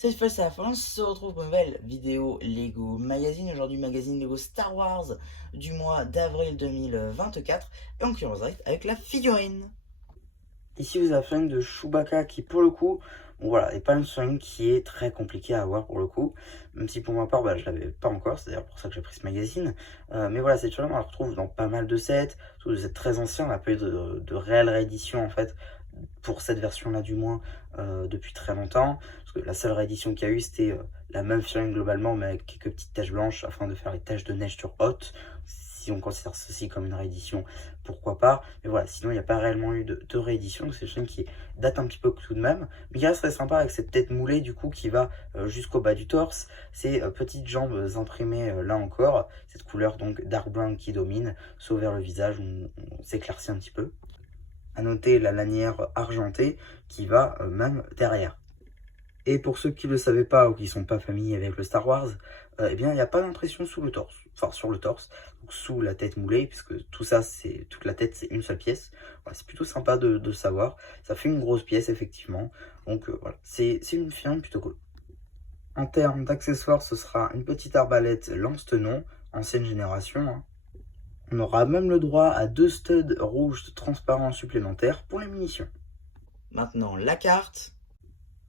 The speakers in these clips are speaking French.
Cette fois c'est la fin, on se retrouve pour une nouvelle vidéo Lego Magazine. Aujourd'hui magazine Lego Star Wars du mois d'avril 2024. Et on commence direct avec la figurine. Ici, vous avez la fringue de Chewbacca qui, pour le coup, bon, voilà, n'est pas une fringue qui est très compliquée à avoir pour le coup. Même si pour ma part, je l'avais pas encore, c'est d'ailleurs pour ça que j'ai pris ce magazine. Mais voilà, cette figurine, on la retrouve dans pas mal de sets, surtout de sets très anciens. On n'a pas eu de réelle réédition en fait, pour cette version-là du moins, depuis très longtemps. Parce que la seule réédition qu'il y a eu, c'était la même figurine globalement, mais avec quelques petites taches blanches afin de faire les taches de neige sur Hot. Si on considère ceci comme une réédition, pourquoi pas. Mais voilà, sinon il n'y a pas réellement eu de réédition. Donc c'est une chaîne qui date un petit peu tout de même, mais qui reste très sympa avec cette tête moulée du coup qui va jusqu'au bas du torse. Ces petites jambes imprimées là encore, cette couleur donc dark brown qui domine, sauf vers le visage où on s'éclaircit un petit peu. À noter la lanière argentée qui va même derrière. Et pour ceux qui ne le savaient pas ou qui ne sont pas familiers avec le Star Wars, eh bien, il n'y a pas d'impression sous le torse. Enfin, sur le torse, donc sous la tête moulée, puisque tout ça, c'est toute la tête, c'est une seule pièce. Voilà, c'est plutôt sympa de le savoir. Ça fait une grosse pièce, effectivement. Donc, voilà, c'est une firme plutôt cool. En termes d'accessoires, ce sera une petite arbalète lance-tenon, ancienne génération. Hein. On aura même le droit à 2 studs rouges transparents supplémentaires pour les munitions. Maintenant la carte.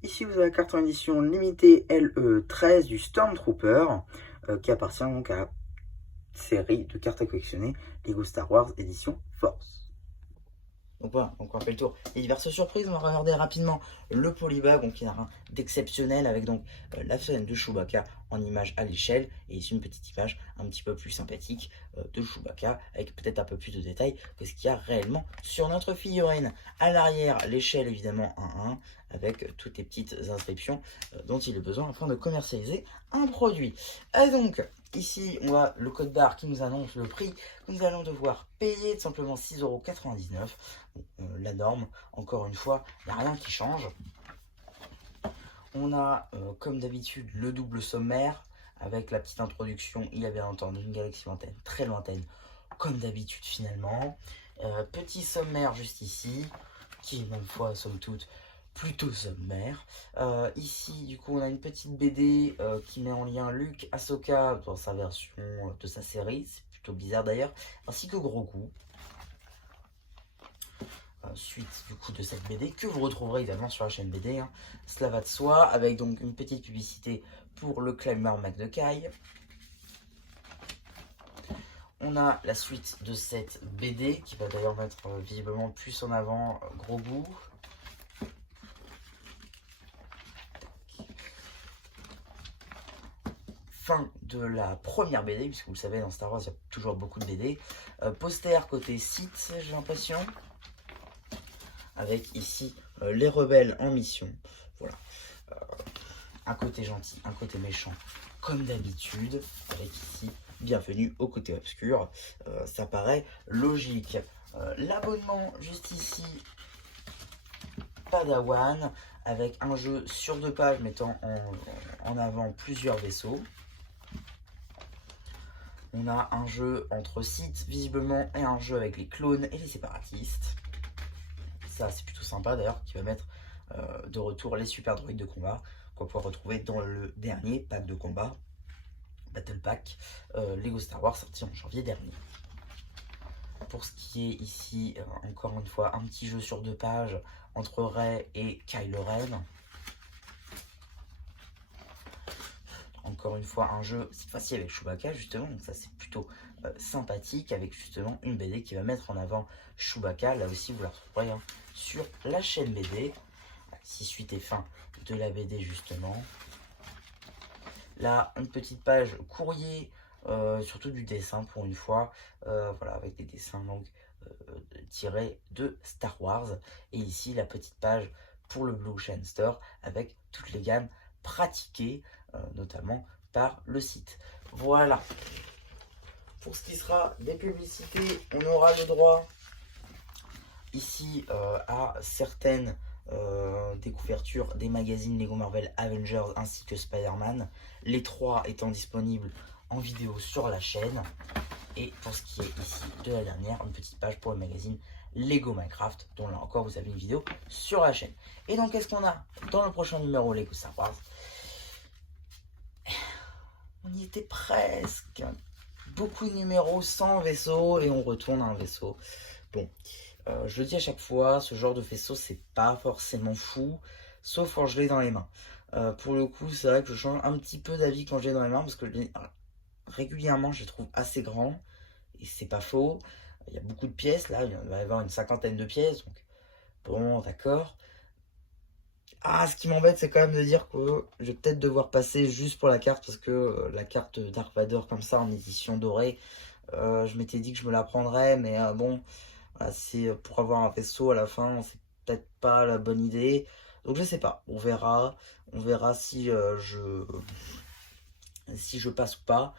Ici, vous avez la carte en édition limitée LE13 du Stormtrooper, qui appartient donc à la série de cartes à collectionner Lego Star Wars édition Force. Donc voilà, donc on fait le tour des diverses surprises. On va regarder rapidement le polybag, donc il y en a un d'exceptionnel avec donc la scène de Chewbacca en image à l'échelle et ici une petite image un petit peu plus sympathique de Chewbacca avec peut-être un peu plus de détails que ce qu'il y a réellement sur notre figurine. À l'arrière, l'échelle évidemment 1-1 avec toutes les petites inscriptions dont il est besoin afin de commercialiser un produit. Et donc ici on a le code barre qui nous annonce le prix que nous allons devoir payer de simplement 6,99 €. La norme, encore une fois, il n'y a rien qui change. On a, comme d'habitude, le double sommaire, avec la petite introduction. Il y a bien entendu une galaxie lointaine, très lointaine, comme d'habitude finalement. Petit sommaire juste ici, qui est même fois, somme toute, plutôt sommaire. Ici, du coup, on a une petite BD qui met en lien Luke Ahsoka dans sa version de sa série. C'est plutôt bizarre d'ailleurs, ainsi que Grogu. Suite du coup de cette BD que vous retrouverez également sur la chaîne BD, hein. Cela va de soi, avec donc une petite publicité pour le Climber McDuckeye. On a la suite de cette BD qui va d'ailleurs mettre visiblement plus en avant Grogu. Fin de la première BD, puisque vous le savez dans Star Wars il y a toujours beaucoup de BD. Poster côté Sith, j'ai l'impression. Avec ici les rebelles en mission. Voilà. Un côté gentil, un côté méchant, comme d'habitude. Avec ici, bienvenue au côté obscur. Ça paraît logique. L'abonnement juste ici, Padawan, avec un jeu sur 2 pages mettant en avant plusieurs vaisseaux. On a un jeu entre Sith, visiblement, et un jeu avec les clones et les séparatistes. Ça, c'est plutôt sympa d'ailleurs, qui va mettre de retour les super droïdes de combat qu'on va pouvoir retrouver dans le dernier pack de combat, Battle Pack, Lego Star Wars, sorti en janvier dernier. Pour ce qui est ici, encore une fois, un petit jeu sur 2 pages entre Rey et Kylo Ren. Encore une fois, un jeu, cette fois-ci avec Chewbacca, justement, donc ça c'est plutôt sympathique, avec justement une BD qui va mettre en avant Chewbacca. Là aussi, vous la retrouverez hein, sur la chaîne BD. Si suite et fin de la BD, justement. Là, une petite page courrier, surtout du dessin pour une fois. Voilà, avec des dessins donc tirés de Star Wars. Et ici, la petite page pour le Blue Ocean Store avec toutes les gammes pratiquées, notamment par le site. Voilà. Pour ce qui sera des publicités, on aura le droit ici à certaines des couvertures des magazines Lego Marvel Avengers ainsi que Spider-Man, les 3 étant disponibles en vidéo sur la chaîne. Et pour ce qui est ici de la dernière, une petite page pour le magazine Lego Minecraft, dont là encore vous avez une vidéo sur la chaîne. Et donc qu'est-ce qu'on a dans le prochain numéro Lego Star Wars? On y était presque. Beaucoup de numéros sans vaisseau et on retourne à un vaisseau. Bon, je le dis à chaque fois, ce genre de vaisseau c'est pas forcément fou, sauf quand je l'ai dans les mains. Pour le coup, c'est vrai que je change un petit peu d'avis quand je l'ai dans les mains parce que régulièrement je les trouve assez grands et c'est pas faux. Il y a beaucoup de pièces là, il va y avoir une cinquantaine de pièces donc bon, d'accord. Ah, ce qui m'embête, c'est quand même de dire que je vais peut-être devoir passer juste pour la carte parce que la carte Dark Vader comme ça en édition dorée, je m'étais dit que je me la prendrais, mais bon, voilà, c'est pour avoir un vaisseau à la fin, c'est peut-être pas la bonne idée. Donc je sais pas, on verra si je passe ou pas.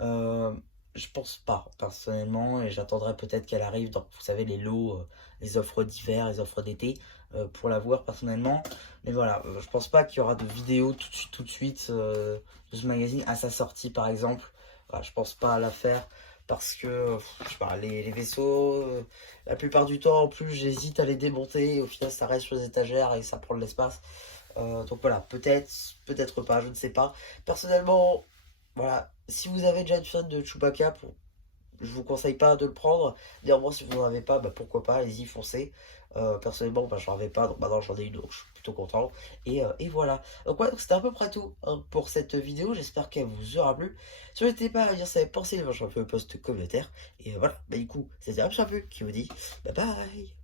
Euh, je pense pas personnellement et j'attendrai peut-être qu'elle arrive dans, vous savez, les lots, les offres d'hiver, les offres d'été pour la voir personnellement. Mais voilà, je pense pas qu'il y aura de vidéo tout de suite de ce magazine à sa sortie par exemple. Voilà, je pense pas à la faire parce que je sais pas, les vaisseaux, la plupart du temps en plus j'hésite à les démonter et au final ça reste sur les étagères et ça prend de l'espace. Donc voilà, peut-être pas, je ne sais pas. Personnellement, voilà, si vous avez déjà une fan de Chewbacca, je vous conseille pas de le prendre. Néanmoins, si vous n'en avez pas, bah, pourquoi pas, allez-y, foncez. Personnellement, bah, j'en avais pas, donc maintenant j'en ai une, donc je suis plutôt content. Et voilà. Donc ouais, donc c'était à peu près tout hein, pour cette vidéo. J'espère qu'elle vous aura plu. Si vous n'hésitez pas à dire ce que vous avez pensé, je un peu au post commentaire. Et voilà, bah du coup, c'était un peu qui vous dit bye bye.